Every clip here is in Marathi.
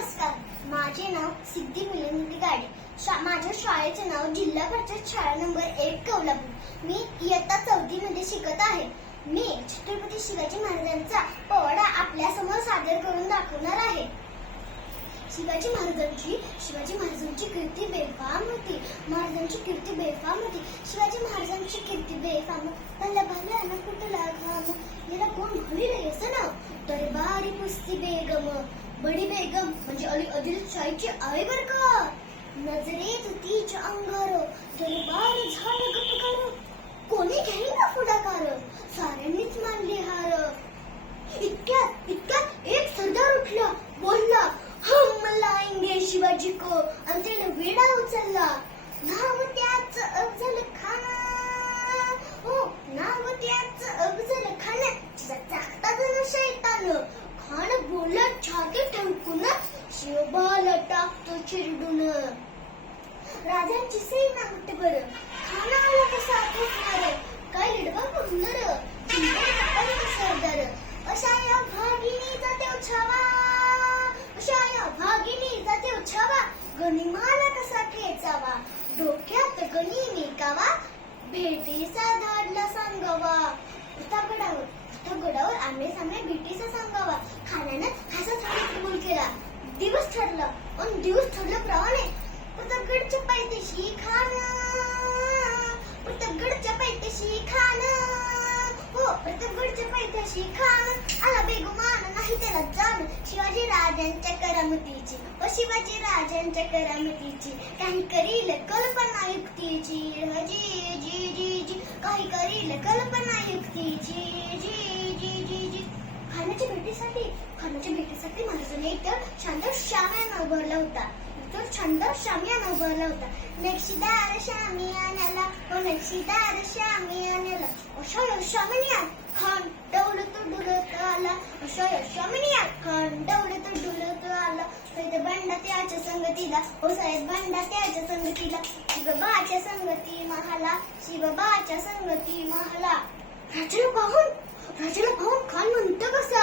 नमस्कार. माझे नाव सिद्धी मिलिंद गाडे. शा माझ्या शाळेचे नाव जिल्हा परिषद शाळा नंबर एक कोल्हापूर मी इयत्ता चौथी मध्ये शिकत आहे. मी छत्रपती शिवाजी महाराजांचा पोवाडा आपल्यासमोर सादर करून दाखवणार आहे. शिवाजी महाराजांची शिवाजी महाराजांची कीर्ती बेफाम होती. महाराजांची कीर्ती बेफाम होती. शिवाजी महाराजांची कीर्ती बेफाम. मला भल्या ना कुठला घाम याला कोण म्हणले असं ना दरबारी पुस्ती बेगम बडी बेगम म्हणजे अली आदिलशाहीची आई बर का? नजरेत तिच्या अंगार दरबार झालं गपकार कोणी घेईल ना पुढाकार? साऱ्यांनीच मानले हार. इतक्यात इतक्यात एक सरदार उठला बोलला हम लाएंगे शिवाजी को. आणि त्याने वेडा उचलला. नाव त्याच अफजल खाना. हो नाव त्याच अफजल खाना. चाकता जण शैतान. खान बोलला छाती शिवबाला टाकतो चिरडून. राजांची सेना मागते बर खाना आला कसा आठवणार काय लिडवा बघणार सरदार. अशा या भागिनीचा तेव छावा अशा या भागिनीचा तेव छावा गणिमाला कसा खेचावा? डोक्यात गणी कावा भेटीचा धाडला सांगावा. दिवस ठरलं. आणि दिवस ठरल्याप्रमाणे प्रतापगडच्या पायथ्याशी खाणं प्रतापगडच्या पायथ्याशी खाणं हो प्रतापगडच्या पायथ्याशी खाणं आला बेगुमान नाही त्याला जाण. शिवाजी राजांच्या करामतीची व शिवाजी राजांच्या करामतीची काही करील कल्पना युक्तीची. जी जी जी जी काही करील कल्पना युक्तीची. भेटीसाठी खानाच्या भेटीसाठी महाराजांनी एक तर छान शाम्यानं उभारला होता. तो छंद शामियाना उभारला होता. नक्षीदार शामियानाला ओ नक्षीदार शामियानाला अशा यशामिनिया खान डवलत डुलत आला. अशा यशामिनिया खान डवलत डुलत आला. सैद बंडा त्याच्या संगतीला हो सैद बंडा त्याच्या संगतीला. शिवबाच्या संगती महाला शिवबाच्या संगती महाला. राजाला पाहून राजाला पाहून खान म्हणतो कसा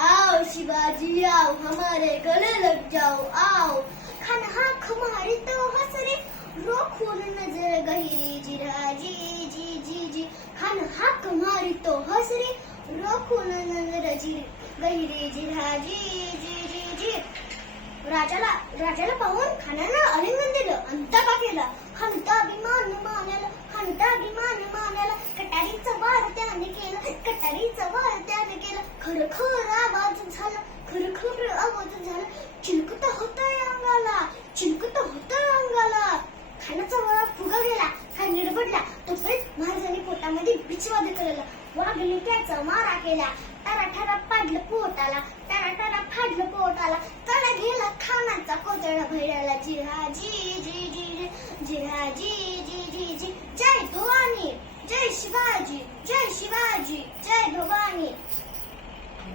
आओ शिवाजी आओ हमारे गले लग जाओ आओ। खान हाक मारी तो हसरे। रोखून नजर गही जिरा जी जी जी जी। खान हाक मारी तो हसरे। रोखून नजर जी गहिरी जिरा जी जी जी जी। राजाला राजाला पाहून खानानं अलिंगन दिलं अंतका केला। खंता अभिमान मानाला खंता अभिमान मानाला। कटारीचा वार त्याने केलं कटारीचा वार त्याने केला आवाज झाला खर खर आवाज झाला चिलकत होता अंगाला चिलकत होता अंगाला खानाचा वळा फुगा गेला खान निरबडला तोपर्यंत महाराजांनी पोटामध्ये बिचवाद केलेला वाघने त्याचा मारा केला टारा टारा पाडलं पोटाला टारा टारा फाडलं पोटाला त्याला गेला खानाचा कोचडा भैराला जिहा जी जी जी जी जी जी जी जय भवानी जय शिवाजी जय शिवाजी जय